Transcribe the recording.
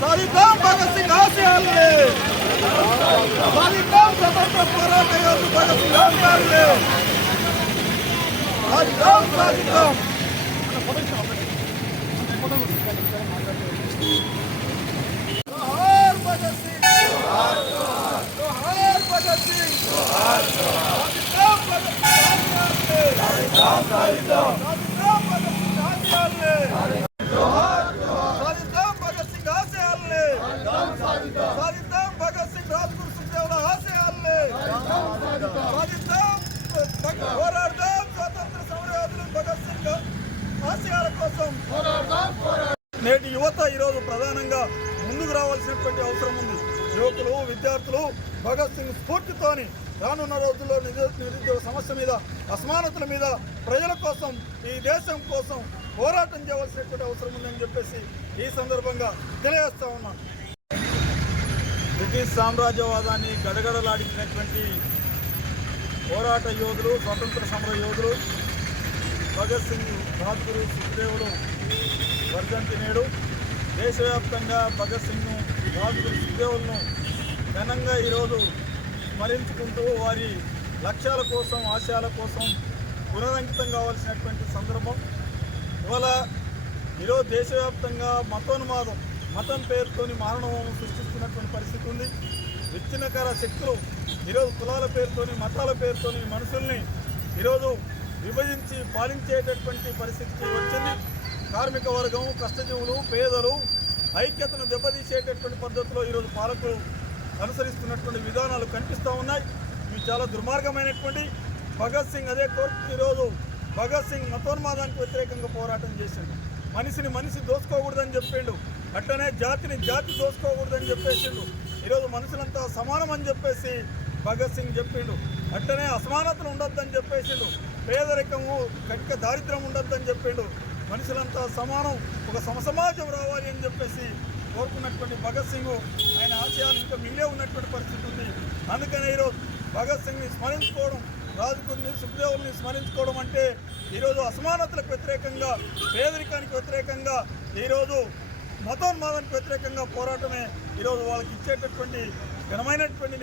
సాధిద్దాం భగత్ సింగ్ ఆశయాల్ని, సాధిద్దాం స్వతంత్ర పోరాట యోధుడు భగత్ సింగ్ ఆశయాల్ని, సాధిద్దాం. జోహార్ భగత్ సింగ్, జోహార్ భగత్ సింగ్, సాధిద్దాం భగత్ సింగ్ ఆశయాల్ని, సాధిద్దాం భగత్ సింగ్ ఆశయాల్ని, సాధిద్దాం భగత్ సింగ్ ఆశయాల్ని, సాధిద్దాం భగత్ సింగ్ రాజ్గురు సుఖదేవుల ఆశయాల్ని, సాధిద్దాం పోరాడదాం స్వాతంత్ర సమరయోధులు భగత్ సింగ్ ఆశయాల కోసం. నేటి యువత ఈరోజు ప్రధానంగా ముందుకు రావాల్సినటువంటి అవసరం ఉంది. యువకులు, విద్యార్థులు భగత్ సింగ్ స్ఫూర్తితోని రానున్న రోజుల్లో నిరుద్యోగ సమస్య మీద, అసమానతల మీద, ప్రజల కోసం, ఈ దేశం కోసం పోరాటం చేయవలసినటువంటి అవసరం ఉందని చెప్పేసి ఈ సందర్భంగా తెలియజేస్తా ఉన్నాను. బ్రిటిష్ సామ్రాజ్యవాదాన్ని గడగడలాడించినటువంటి పోరాట యోధులు, స్వాతంత్ర సమర యోధులు భగత్ సింగ్, రాజ్గురు సుఖదేవులు వర్ధంతి నేడు దేశవ్యాప్తంగా భగత్ సింగ్ను, రాజ్గురు సుఖదేవులను ఘనంగా ఈరోజు స్మరించుకుంటూ వారి లక్ష్యాల కోసం, ఆశయాల కోసం పునరంకితం కావాల్సినటువంటి సందర్భం. ఇవాళ ఈరోజు దేశవ్యాప్తంగా మతోన్మాదం, మతం పేరుతోని మారణహోమం సృష్టిస్తున్నటువంటి పరిస్థితి ఉంది. విచ్ఛిన్నకర శక్తులు ఈరోజు కులాల పేరుతోని, మతాల పేరుతోని మనుషుల్ని ఈరోజు విభజించి పాలించేటటువంటి పరిస్థితికి వచ్చింది. కార్మిక వర్గం, కష్టజీవులు, పేదలు ఐక్యతను దెబ్బతీసేటటువంటి పద్ధతిలో ఈరోజు పాలకులు అనుసరిస్తున్నటువంటి విధానాలు కనిపిస్తూ ఉన్నాయి. ఇవి చాలా దుర్మార్గమైనటువంటి. భగత్ సింగ్ అదే కోర్టు ఈరోజు భగత్ సింగ్ మతోన్మాదానికి వ్యతిరేకంగా పోరాటం చేసిండు. మనిషిని మనిషి దోసుకోకూడదని చెప్పిండు. అట్లనే జాతిని జాతి దోసుకోకూడదని చెప్పేసిండు. ఈరోజు మనుషులంతా సమానం అని చెప్పేసి భగత్ సింగ్ చెప్పిండు. అట్లనే అసమానతలు ఉండొద్దని చెప్పేసిండు. పేదరికము, కటిక దారిద్ర్యం ఉండొద్దని చెప్పిండు. మనుషులంతా సమానం, ఒక సమసమాజం రావాలి అని చెప్పేసి కోరుకున్నటువంటి భగత్ సింగ్ ఆయన ఆశయాలు ఇంకా మిగిలే ఉన్నటువంటి పరిస్థితి ఉంది. అందుకనే ఈరోజు భగత్ సింగ్ని స్మరించుకోవడం, రాజ్గురుని, సుఖదేవుల్ని స్మరించుకోవడం అంటే ఈరోజు అసమానతలకు వ్యతిరేకంగా, పేదరికానికి వ్యతిరేకంగా, ఈరోజు మతోన్మాదానికి వ్యతిరేకంగా పోరాటమే ఈరోజు వాళ్ళకి ఇచ్చేటటువంటి ఘనమైనటువంటి